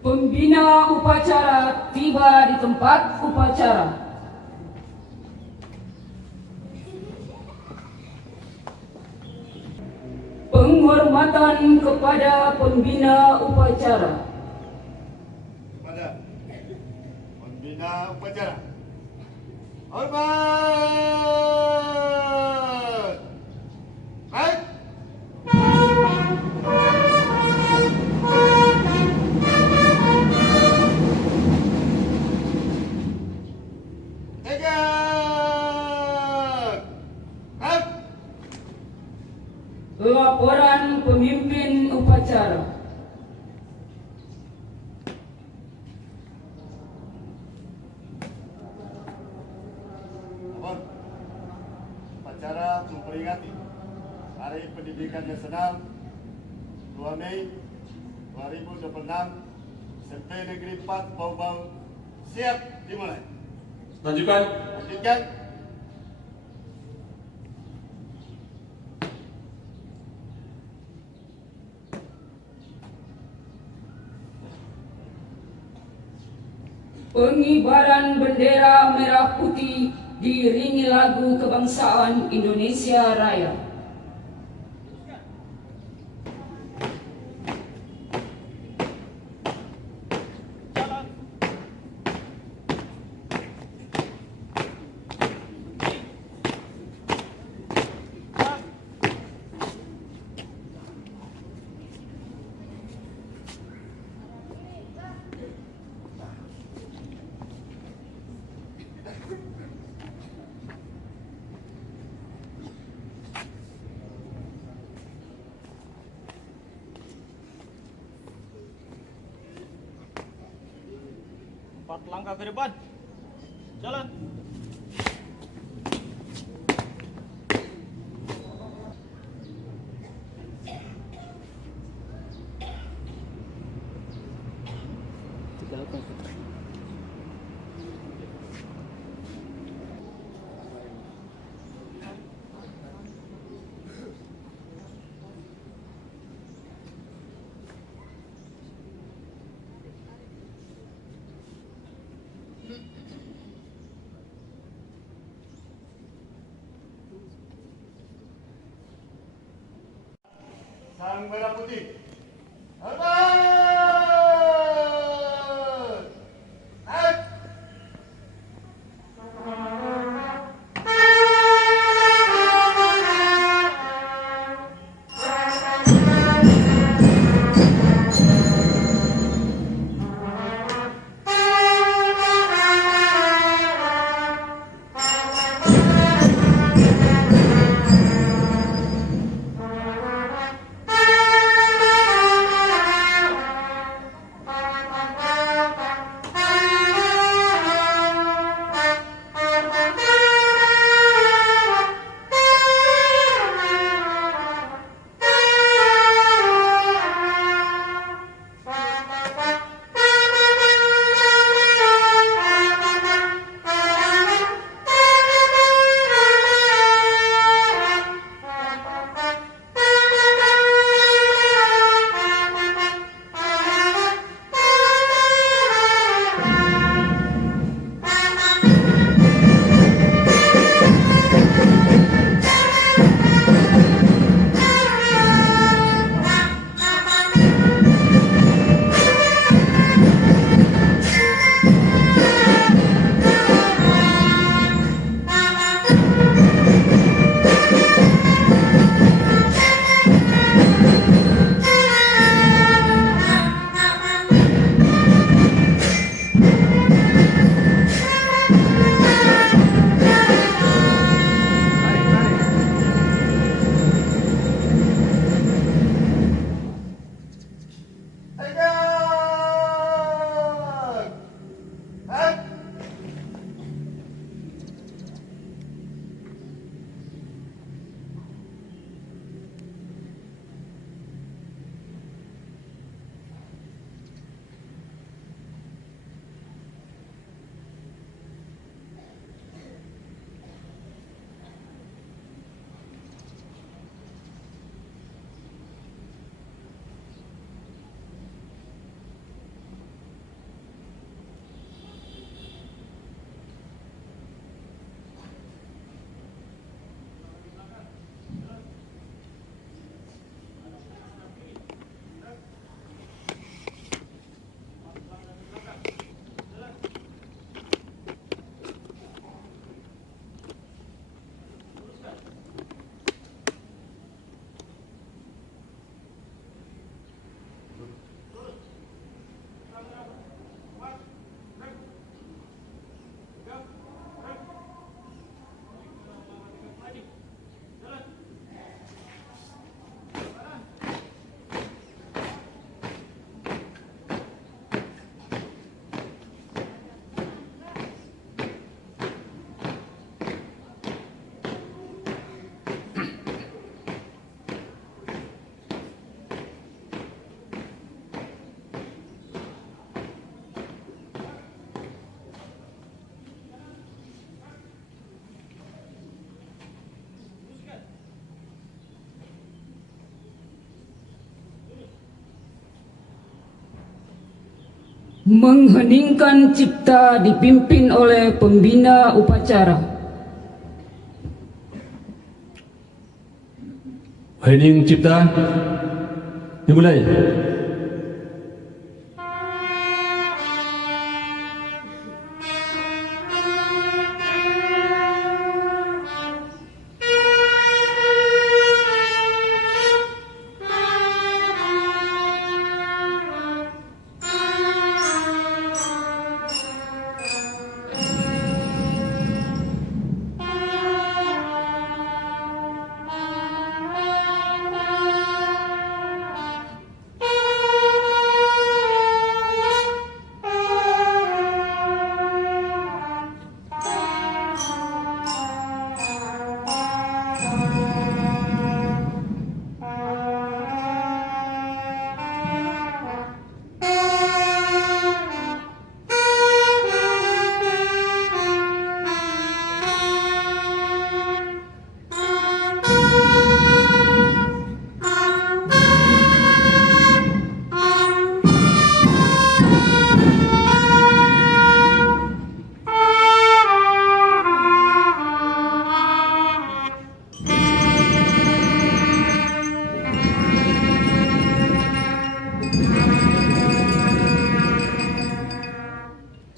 Pembina upacara tiba di tempat upacara. Penghormatan kepada pembina upacara. Kepada pembina upacara. Hormat! Baik. Tegak! Baik. Laporan pemimpin upacara. Lapor. Upacara memperingati Hari Pendidikan Nasional 2 Mei 2026 SMP Negeri 4 Bau-Bau siap dimulai. Lanjutkan. Lanjutkan. Pengibaran bendera merah putih diiringi lagu kebangsaan Indonesia Raya. Empat langkah ke depan. Jalan. Sang merah putih. Hormat! Baik. Mengheningkan cipta dipimpin oleh pembina upacara. Hening cipta dimulai.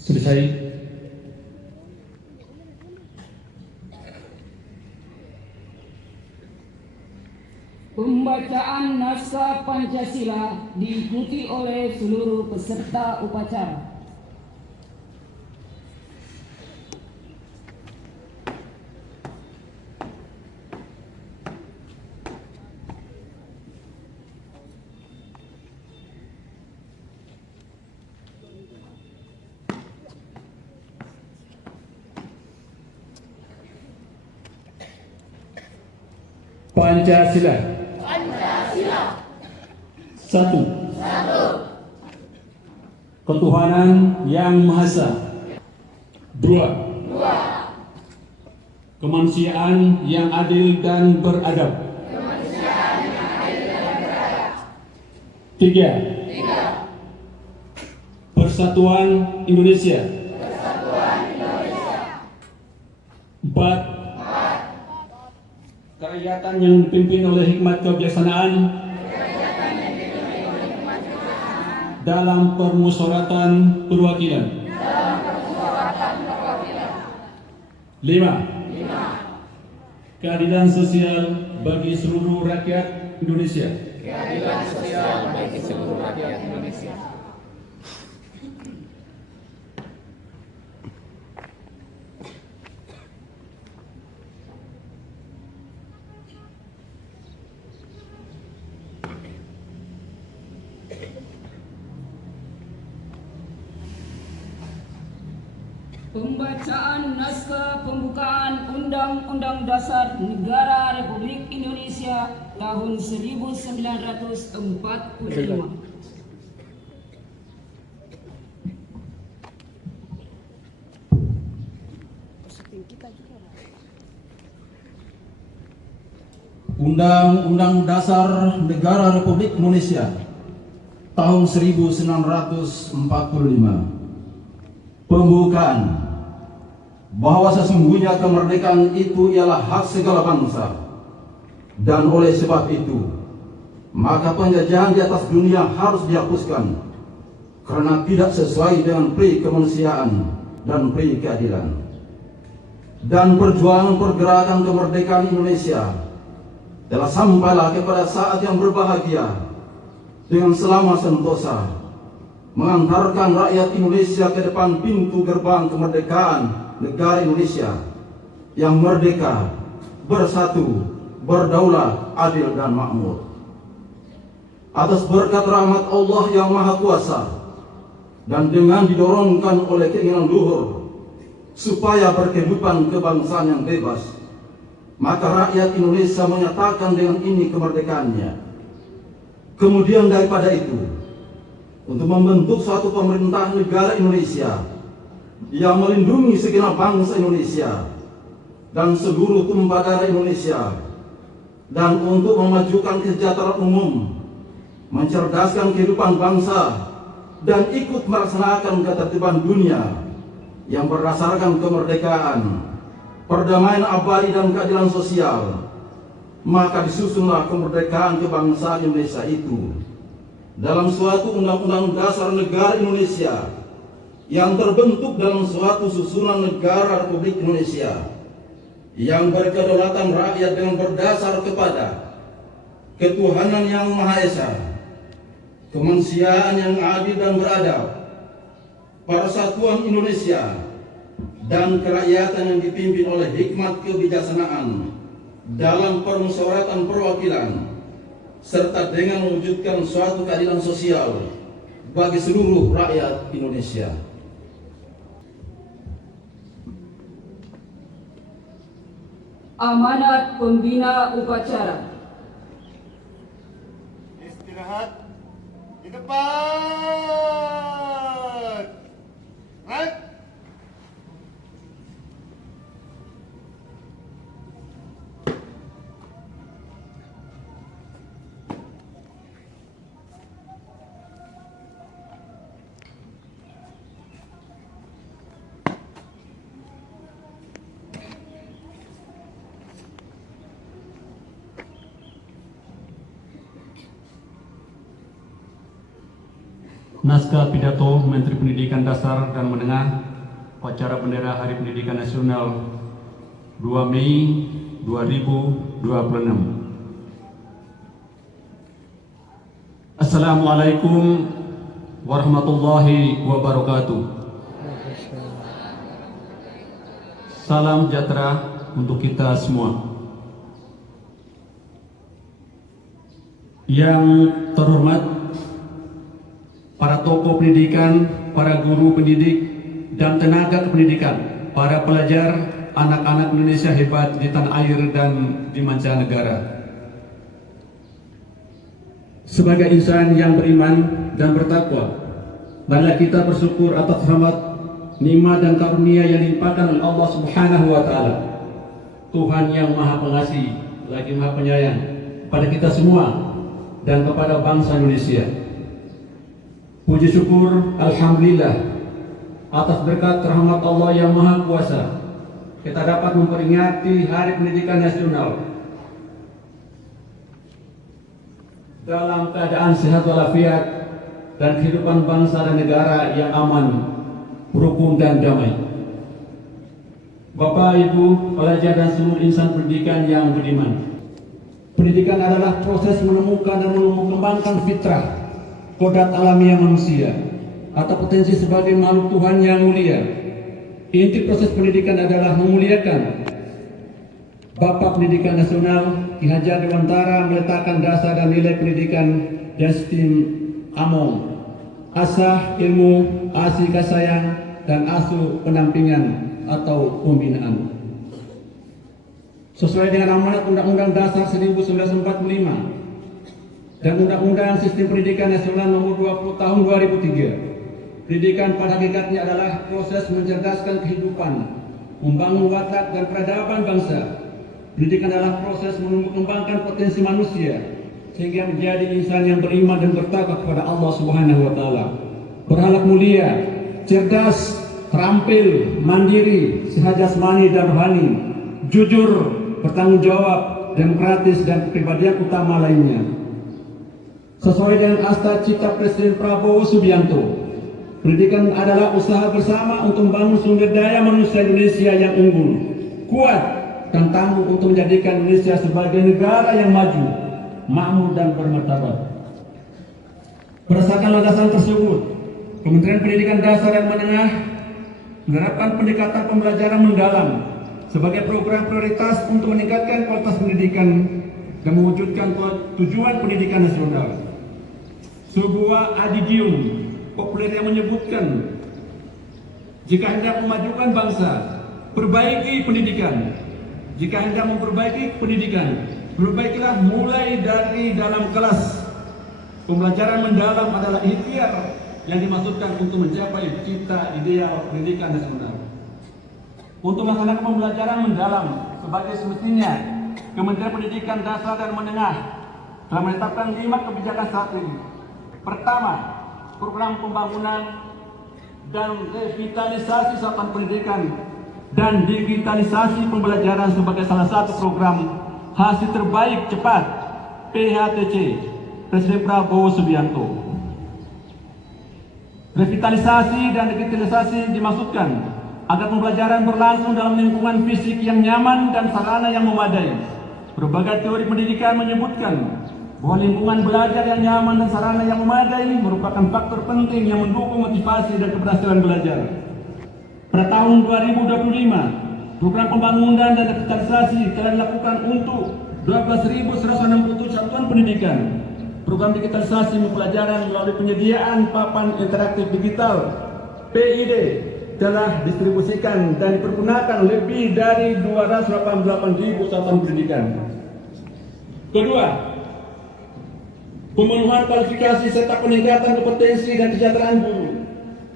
Selesai. Pembacaan naskah Pancasila diikuti oleh seluruh peserta upacara. Pancasila. Satu. Ketuhanan Yang Maha Esa. Dua. Kemanusiaan yang adil dan beradab. Tiga. Persatuan Indonesia. Empat. Kerakyatan yang dipimpin oleh hikmat kebijaksanaan dalam permusyawaratan perwakilan. 5. Keadilan sosial bagi seluruh rakyat Indonesia. Pembacaan naskah pembukaan Undang-Undang Dasar Negara Republik Indonesia tahun 1945. Undang-Undang Dasar Negara Republik Indonesia tahun 1945. Pembukaan bahwa sesungguhnya kemerdekaan itu ialah hak segala bangsa, dan oleh sebab itu maka penjajahan di atas dunia harus dihapuskan karena tidak sesuai dengan pri kemanusiaan dan pri keadilan. Dan perjuangan pergerakan kemerdekaan Indonesia telah sampailah kepada saat yang berbahagia dengan selama sentosa, mengantarkan rakyat Indonesia ke depan pintu gerbang kemerdekaan negara Indonesia yang merdeka, bersatu, berdaulat, adil dan makmur. Atas berkat rahmat Allah yang Maha Kuasa dan dengan didorongkan oleh keinginan luhur supaya berkehidupan kebangsaan yang bebas, maka rakyat Indonesia menyatakan dengan ini kemerdekaannya. Kemudian daripada itu, untuk membentuk suatu pemerintah negara Indonesia yang melindungi segenap bangsa Indonesia dan seluruh tumpah darah Indonesia, dan untuk memajukan kesejahteraan umum, mencerdaskan kehidupan bangsa, dan ikut melaksanakan ketertiban dunia yang berdasarkan kemerdekaan, perdamaian abadi dan keadilan sosial, maka disusunlah kemerdekaan kebangsaan Indonesia itu dalam suatu undang-undang dasar negara Indonesia yang terbentuk dalam suatu susunan negara Republik Indonesia yang berkedaulatan rakyat dengan berdasar kepada ketuhanan yang Maha Esa, kemanusiaan yang adil dan beradab, persatuan Indonesia, dan kerakyatan yang dipimpin oleh hikmat kebijaksanaan dalam permusyawaratan perwakilan, serta dengan mewujudkan suatu keadilan sosial bagi seluruh rakyat Indonesia. Amanat pembina upacara. Istirahat di depan. Right. Naskah pidato Menteri Pendidikan Dasar dan Menengah Upacara Bendera Hari Pendidikan Nasional 2 Mei 2026. Assalamualaikum warahmatullahi wabarakatuh. Salam sejahtera untuk kita semua. Yang terhormat para tokoh pendidikan, para guru pendidik, dan tenaga kependidikan, para pelajar, anak-anak Indonesia hebat di tanah air dan di mancanegara. Sebagai insan yang beriman dan bertakwa, marilah kita bersyukur atas rahmat, nikmat dan karunia yang dilimpahkan oleh Allah Subhanahu wa Ta'ala, Tuhan yang Maha Pengasih lagi Maha Penyayang pada kita semua dan kepada bangsa Indonesia. Puji syukur Alhamdulillah atas berkat rahmat Allah yang Maha Kuasa, kita dapat memperingati Hari Pendidikan Nasional dalam keadaan sehat walafiat dan kehidupan bangsa dan negara yang aman, rukun dan damai. Bapak, Ibu, pelajar dan seluruh insan pendidikan yang beriman, pendidikan adalah proses menemukan dan mengembangkan fitrah, kodrat alamiah manusia atau potensi sebagai makhluk Tuhan yang mulia. Inti proses pendidikan adalah memuliakan. Bapak Pendidikan Nasional Ki Hajar Dewantara meletakkan dasar dan nilai pendidikan Justin Among, asah ilmu, asih kasayang, dan asuh pendampingan atau pembinaan. Sesuai dengan amanat Undang-Undang Dasar 1945 dan Undang-Undang Sistem Pendidikan Nasional Nomor 20 Tahun 2003, pendidikan pada hakikatnya adalah proses mencerdaskan kehidupan, membangun watak dan peradaban bangsa. Pendidikan adalah proses mengembangkan potensi manusia sehingga menjadi insan yang beriman dan bertakwa kepada Allah Subhanahu wa Ta'ala, berakhlak mulia, cerdas, terampil, mandiri, sehat jasmani dan rohani, jujur, bertanggung jawab, demokratis, dan kepribadian utama lainnya. Sesuai dengan Akta Cipta Presiden Prabowo Subianto, pendidikan adalah usaha bersama untuk membangun sumber daya manusia Indonesia yang unggul, kuat, dan tangguh untuk menjadikan Indonesia sebagai negara yang maju, makmur, dan bermartabat. Berdasarkan landasan tersebut, Kementerian Pendidikan Dasar dan Menengah menerapkan pendekatan pembelajaran mendalam sebagai program prioritas untuk meningkatkan kualitas pendidikan dan mewujudkan tujuan pendidikan nasional. Sebuah adigium populer yang menyebutkan, jika hendak memajukan bangsa, perbaiki pendidikan. Jika hendak memperbaiki pendidikan, perbaikilah mulai dari dalam kelas. Pembelajaran mendalam adalah ikhtiar yang dimaksudkan untuk mencapai cita ideal pendidikan nasional. Untuk melaksanakan pembelajaran mendalam sebagai semestinya, Kementerian Pendidikan Dasar dan Menengah telah menetapkan 5 kebijakan strategi. Pertama, program pembangunan dan revitalisasi satuan pendidikan dan digitalisasi pembelajaran sebagai salah satu program hasil terbaik cepat PHTC Presiden Prabowo Subianto. Revitalisasi dan digitalisasi dimaksudkan agar pembelajaran berlangsung dalam lingkungan fisik yang nyaman dan sarana yang memadai. Berbagai teori pendidikan menyebutkan bahwa lingkungan belajar yang nyaman dan sarana yang memadai merupakan faktor penting yang mendukung motivasi dan keberhasilan belajar. Pada tahun 2025, program pembangunan dan revitalisasi telah dilakukan untuk 12.167 satuan pendidikan. Program digitalisasi pembelajaran melalui penyediaan papan interaktif digital PID telah distribusikan dan dipergunakan lebih dari 288.000 satuan pendidikan. Kedua, pemenuhan kualifikasi serta peningkatan kompetensi dan kesejahteraan guru.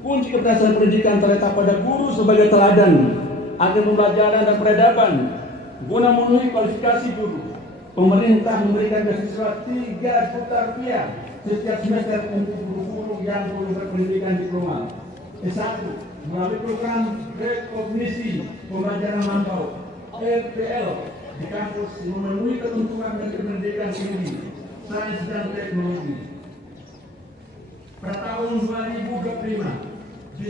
Kunci keberhasilan pendidikan terletak pada guru sebagai teladan agar pembelajaran dan peradaban. Guna memenuhi kualifikasi guru, pemerintah memberikan beasiswa 3 juta rupiah setiap semester untuk guru-guru yang belum berpendidikan diploma S1 melalui program rekognisi pembelajaran lampau RPL di kampus yang memenuhi ketentuan Menteri Pendidikan Tinggi, Sains dan Teknologi. Pada tahun 2025,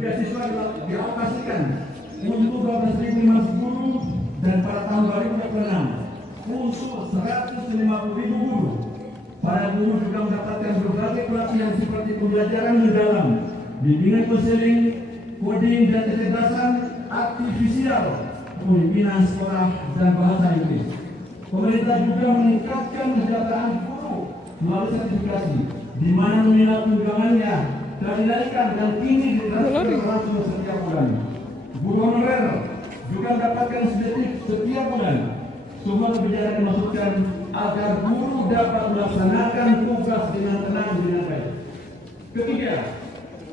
beasiswa dialokasikan untuk 12.500 guru dan pada tahun 2026 untuk 150.000 guru. Para guru juga mendapatkan berbagai pelatihan seperti pembelajaran mendalam, bimbingan konseling, coding dan kecerdasan artifisial, pemimpinan sekolah dan bahasa Inggris. Pemerintah juga meningkatkan kesejahteraan guru melalui sertifikasi, di mana nominal tunjangannya telah dinaikkan dan kini ditransfer langsung setiap bulan. Guru honorer juga mendapatkan insentif setiap bulan. Semua kebijakan dimaksudkan agar guru dapat melaksanakan tugas dengan tenang dan baik. Ketiga,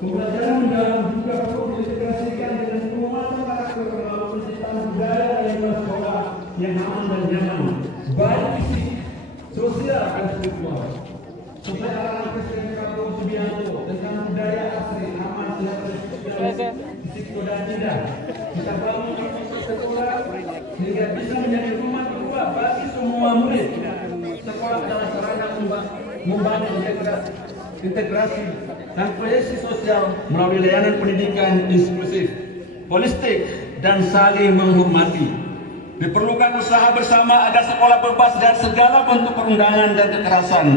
pembelajaran mendalam juga perlu diintegrasikan dengan penguatan karakter melalui penciptaan budaya dalam sekolah yang aman dan nyaman, baik fisik, sosial dan spiritual. Sesuai arahan Presiden Prabowo Subianto tentang budaya asli, aman, sehat, fisik dan tidak, kita bangun sekolah sehingga bisa menjadi rumah kedua bagi semua murid. Sekolah adalah sarana membangun integrasi dan kohesi sosial melalui layanan pendidikan inklusif, holistik, dan saling menghormati. Diperlukan usaha bersama agar sekolah bebas dari segala bentuk perundangan dan kekerasan.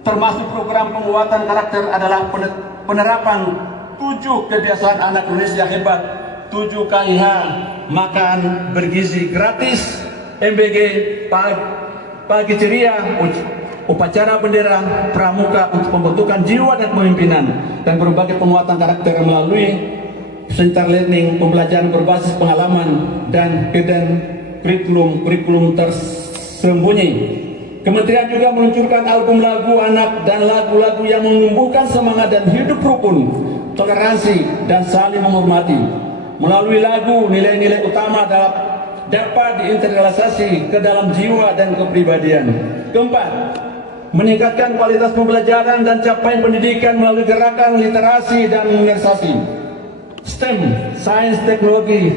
Termasuk program penguatan karakter adalah penerapan 7 kebiasaan anak Indonesia hebat, 7 KIH, makan bergizi gratis, MBG, pagi ceria, upacara bendera, pramuka untuk pembentukan jiwa dan kepemimpinan, dan berbagai penguatan karakter melalui center learning, pembelajaran berbasis pengalaman, dan hidden kurikulum tersembunyi. Kementerian juga meluncurkan album lagu anak dan lagu-lagu yang menumbuhkan semangat dan hidup rukun, toleransi, dan saling menghormati. Melalui lagu, nilai-nilai utama dapat diintegralisasi ke dalam jiwa dan kepribadian. Keempat, meningkatkan kualitas pembelajaran dan capaian pendidikan melalui gerakan literasi dan modernisasi. STEM, sains, teknologi,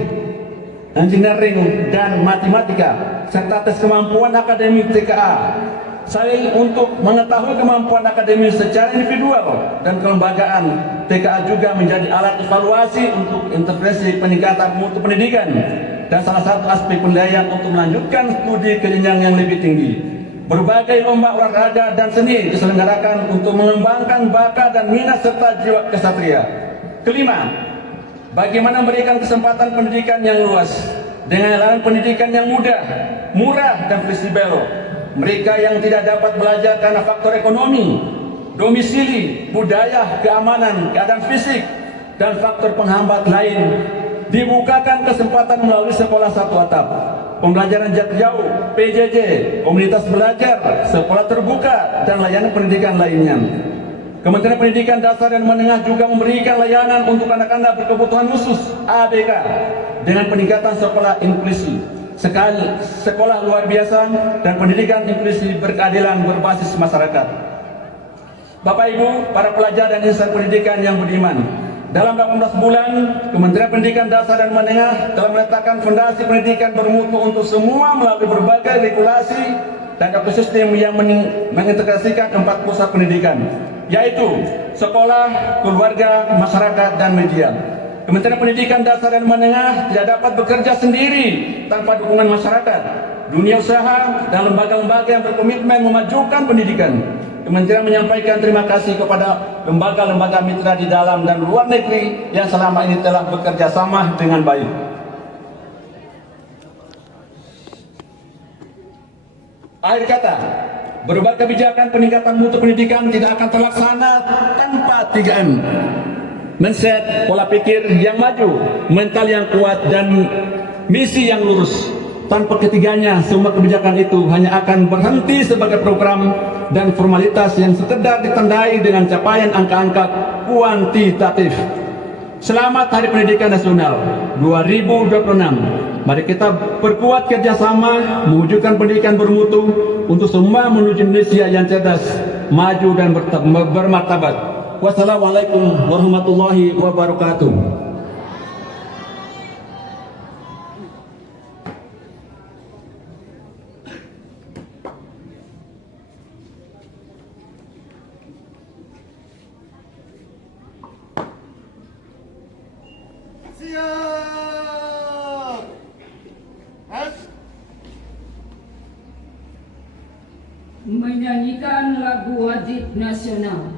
engineering, dan matematika, serta tes kemampuan akademik TKA. Selain untuk mengetahui kemampuan akademik secara individual dan kelembagaan, TKA juga menjadi alat evaluasi untuk intervensi peningkatan mutu pendidikan dan salah satu aspek penilaian untuk melanjutkan studi ke jenjang yang lebih tinggi. Berbagai lomba olahraga dan seni diselenggarakan untuk mengembangkan bakat dan minat serta jiwa kesatria. Kelima, bagaimana memberikan kesempatan pendidikan yang luas dengan layanan pendidikan yang mudah, murah, dan fleksibel. Mereka yang tidak dapat belajar karena faktor ekonomi, domisili, budaya, keamanan, keadaan fisik, dan faktor penghambat lain dibukakan kesempatan melalui sekolah satu atap, pembelajaran jarak jauh, PJJ, komunitas belajar, sekolah terbuka, dan layanan pendidikan lainnya. Kementerian Pendidikan Dasar dan Menengah juga memberikan layanan untuk anak-anak berkebutuhan khusus ABK dengan peningkatan sekolah inklusi, sekolah luar biasa, dan pendidikan inklusi berkeadilan berbasis masyarakat. Bapak Ibu, para pelajar dan insan pendidikan yang budiman, dalam 18 bulan, Kementerian Pendidikan Dasar dan Menengah telah meletakkan fondasi pendidikan bermutu untuk semua melalui berbagai regulasi dan ekosistem yang mengintegrasikan 4 pusat pendidikan, yaitu sekolah, keluarga, masyarakat, dan media. Kementerian Pendidikan Dasar dan Menengah tidak dapat bekerja sendiri tanpa dukungan masyarakat, dunia usaha, dan lembaga-lembaga yang berkomitmen memajukan pendidikan. Kementerian menyampaikan terima kasih kepada lembaga-lembaga mitra di dalam dan luar negeri yang selama ini telah bekerja sama dengan baik. Akhir kata, berbagai kebijakan peningkatan mutu pendidikan tidak akan terlaksana tanpa 3M. Mindset, pola pikir yang maju, mental yang kuat, dan misi yang lurus. Tanpa ketiganya, semua kebijakan itu hanya akan berhenti sebagai program dan formalitas yang sekedar ditandai dengan capaian angka-angka kuantitatif. Selamat Hari Pendidikan Nasional 2026. Mari kita perkuat kerjasama mewujudkan pendidikan bermutu untuk semua menuju Indonesia yang cerdas, maju, dan bermartabat. Wassalamualaikum warahmatullahi wabarakatuh. Siap. Has. Menyanyikan lagu wajib nasional.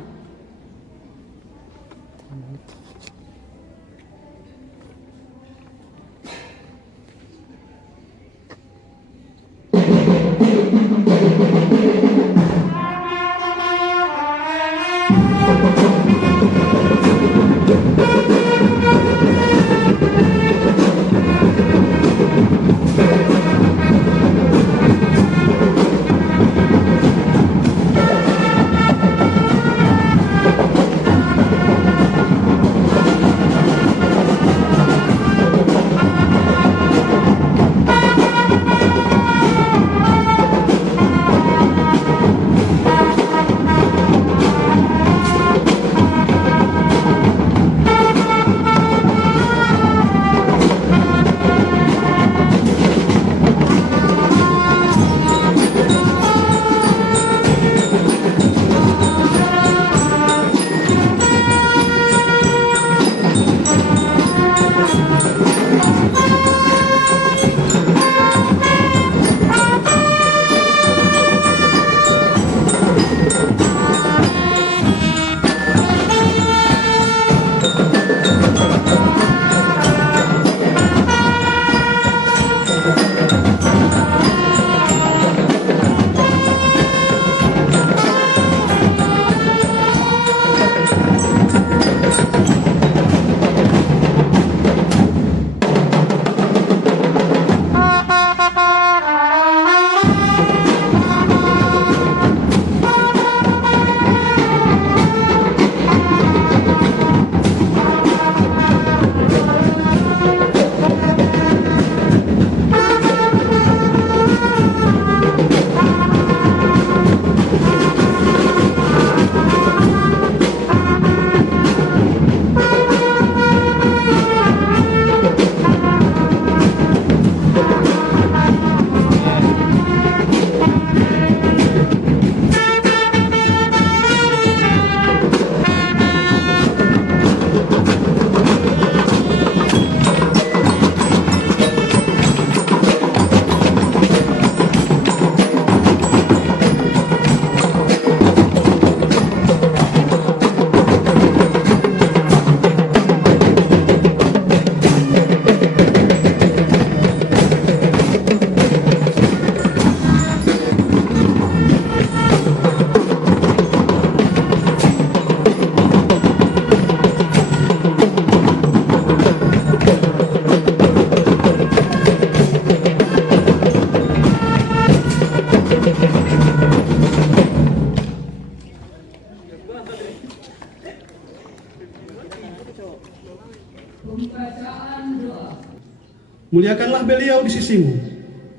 Muliakanlah beliau di sisimu,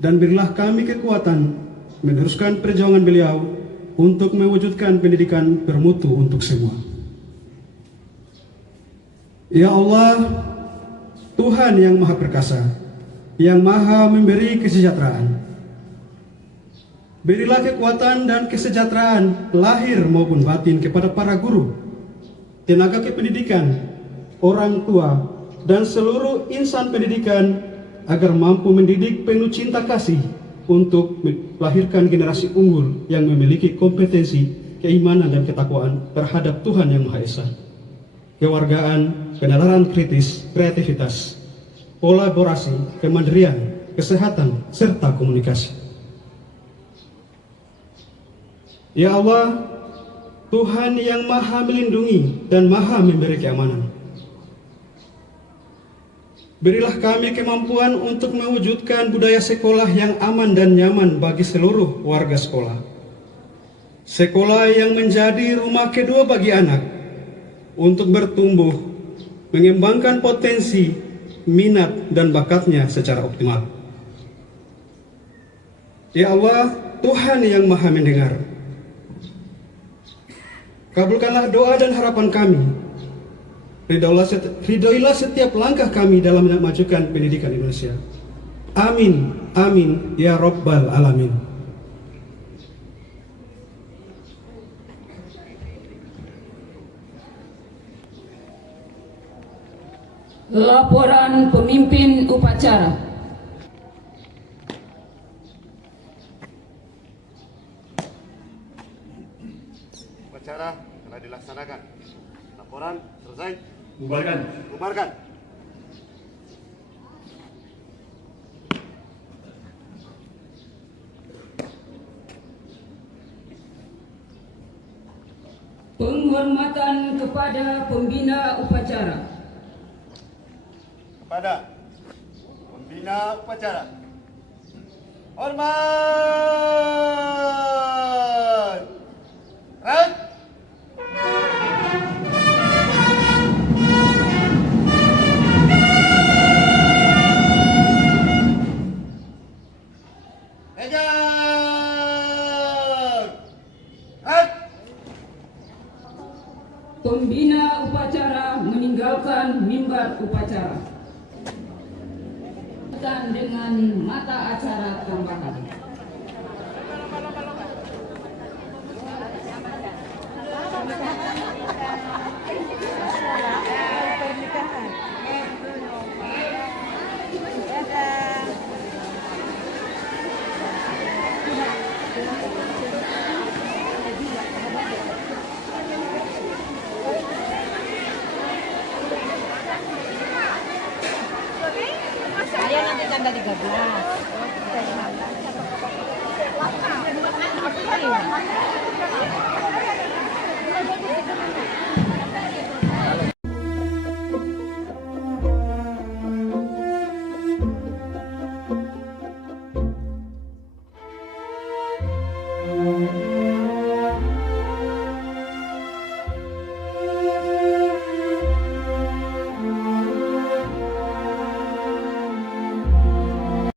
dan berilah kami kekuatan meneruskan perjuangan beliau untuk mewujudkan pendidikan bermutu untuk semua. Ya Allah, Tuhan yang Maha Perkasa, yang Maha memberi kesejahteraan, berilah kekuatan dan kesejahteraan lahir maupun batin kepada para guru, tenaga kependidikan, orang tua, dan seluruh insan pendidikan agar mampu mendidik penuh cinta kasih untuk melahirkan generasi unggul yang memiliki kompetensi, keimanan, dan ketakwaan terhadap Tuhan yang Maha Esa, kewargaan, penalaran kritis, kreativitas, kolaborasi, kemandirian, kesehatan, serta komunikasi. Ya Allah, Tuhan yang Maha melindungi dan Maha memberi keamanan, berilah kami kemampuan untuk mewujudkan budaya sekolah yang aman dan nyaman bagi seluruh warga sekolah. Sekolah yang menjadi rumah kedua bagi anak untuk bertumbuh, mengembangkan potensi, minat, dan bakatnya secara optimal. Ya Allah, Tuhan yang Maha mendengar, kabulkanlah doa dan harapan kami. Ridhoilah setiap langkah kami dalam memajukan pendidikan Indonesia. Amin, amin, ya Rabbal Alamin. Laporan pemimpin upacara. Upacara telah dilaksanakan. Laporan selesai. Bubarkan. Bubarkan. Penghormatan kepada pembina upacara. Kepada pembina upacara. Hormat. Red. Pembina upacara meninggalkan mimbar upacara dengan mata acara tambahan. Saya nanti tanggal 13.